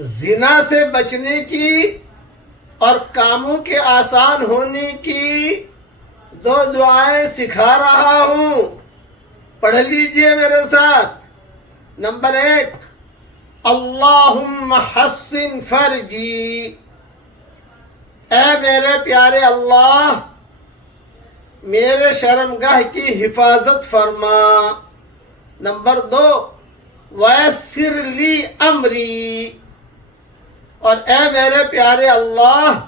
زنا سے بچنے کی اور کاموں کے آسان ہونے کی دو دعائیں سکھا رہا ہوں، پڑھ لیجئے میرے ساتھ۔ نمبر 1، اللہم حسن فرجی، اے میرے پیارے اللہ میرے شرمگاہ کی حفاظت فرما۔ نمبر 2، ویسر لی امری، اور اے میرے پیارے اللہ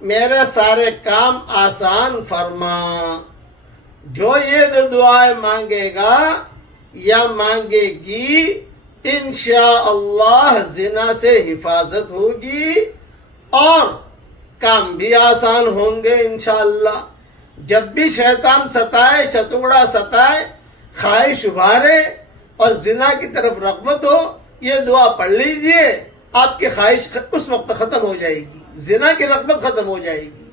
میرے سارے کام آسان فرما۔ جو یہ دو دعائیں مانگے گا یا مانگے گی انشاءاللہ زنا سے حفاظت ہوگی اور کام بھی آسان ہوں گے انشاءاللہ۔ جب بھی شیطان ستائے، شتنگڑا ستائے، خواہش ابھارے اور زنا کی طرف رغبت ہو، یہ دعا پڑھ لیجئے، آپ کی خواہش اس وقت ختم ہو جائے گی، زنا کی رغبت ختم ہو جائے گی۔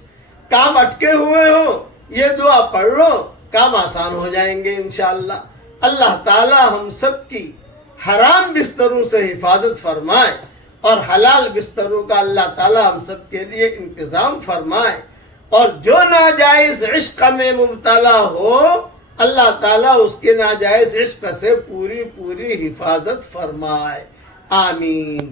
کام اٹکے ہوئے ہو، یہ دعا پڑھ لو، کام آسان ہو جائیں گے انشاءاللہ۔ اللہ تعالی ہم سب کی حرام بستروں سے حفاظت فرمائے اور حلال بستروں کا اللہ تعالی ہم سب کے لیے انتظام فرمائے، اور جو ناجائز عشق میں مبتلا ہو اللہ تعالیٰ اس کے ناجائز عشق سے پوری حفاظت فرمائے۔ آمین۔